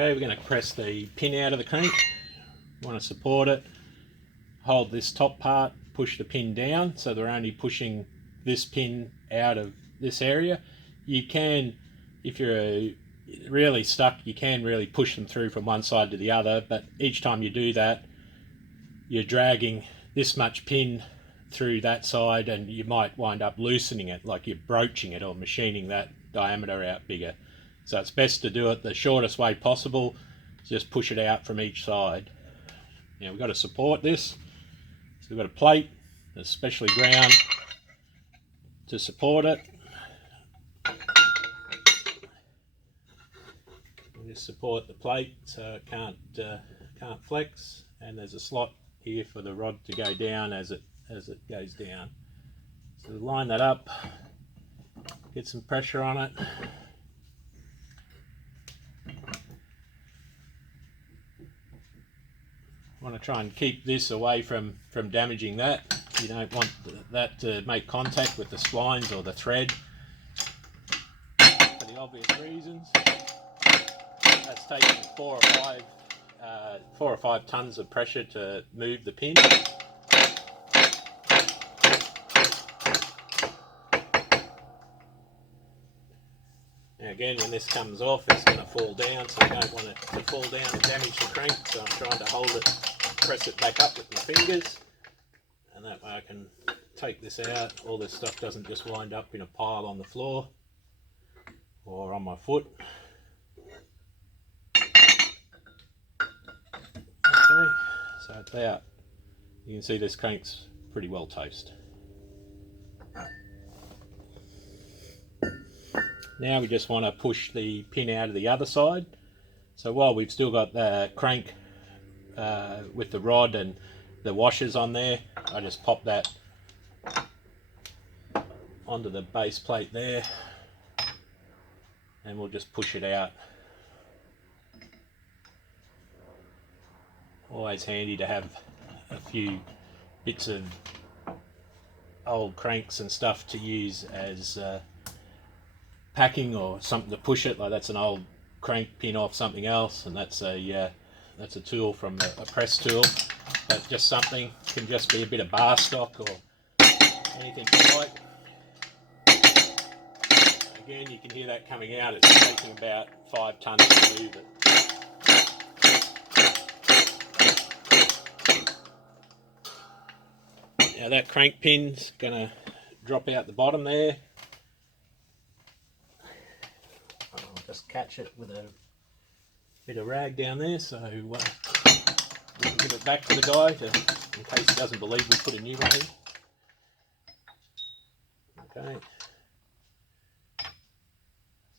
Okay, we're going to press the pin out of the crank. You want to support it, hold this top part, push the pin down so they're only pushing this pin out of this area. You can, if you're really stuck, you can really push them through from one side to the other, but each time you do that you're dragging this much pin through that side and you might wind up loosening it, like you're broaching it or machining that diameter out bigger. So it's best to do it the shortest way possible, just push it out from each side. Now we've got to support this, so we've got a plate that's specially ground to support it. We'll just support the plate so it can't flex, and there's a slot here for the rod to go down as it goes down. So line that up, get some pressure on it. Want to try and keep this away from damaging that. You don't want that to make contact with the splines or the thread for the obvious reasons. That's taking 4 or 5 tons of pressure to move the pin. Now again, when this comes off, it's going to fall down, so I don't want it to fall down and damage the crank, so I'm trying to hold it, press it back up with my fingers, and that way I can take this out. All this stuff doesn't just wind up in a pile on the floor or on my foot. Okay, so it's out. You can see this crank's pretty well toast. Now we just want to push the pin out of the other side. So while we've still got the crank with the rod and the washers on there, I just pop that onto the base plate there, and we'll just push it out. Always handy to have a few bits of old cranks and stuff to use as packing or something to push it. Like that's an old crank pin off something else, and that's a tool from a press tool. But just something, can just be a bit of bar stock or anything you like. Again, you can hear that coming out. It's taking about 5 tons to move it. Now that crank pin's going to drop out the bottom there. I'll just catch it with a bit of rag down there, so we can give it back to the guy in case he doesn't believe we put a new one in. Okay.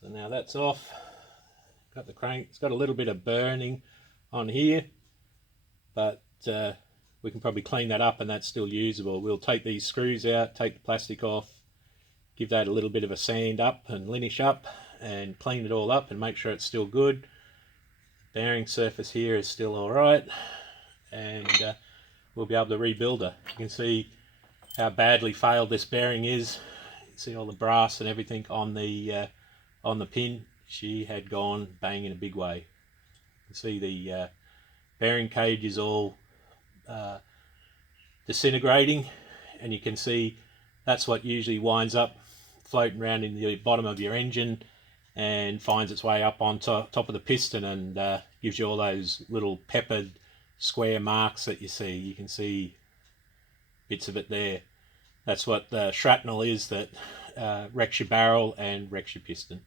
So now that's off. Got the crank. It's got a little bit of burning on here, but we can probably clean that up and that's still usable. We'll take these screws out, take the plastic off, give that a little bit of a sand up and linish up and clean it all up and make sure it's still good. Bearing surface here is still alright, and we'll be able to rebuild her. You can see how badly failed this bearing is. You can see all the brass and everything on the pin. She had gone bang in a big way. You can see the bearing cage is all disintegrating, and you can see that's what usually winds up floating around in the bottom of your engine and finds its way up on top of the piston and gives you all those little peppered square marks that you see. You can see bits of it there. That's what the shrapnel is that wrecks your barrel and wrecks your piston.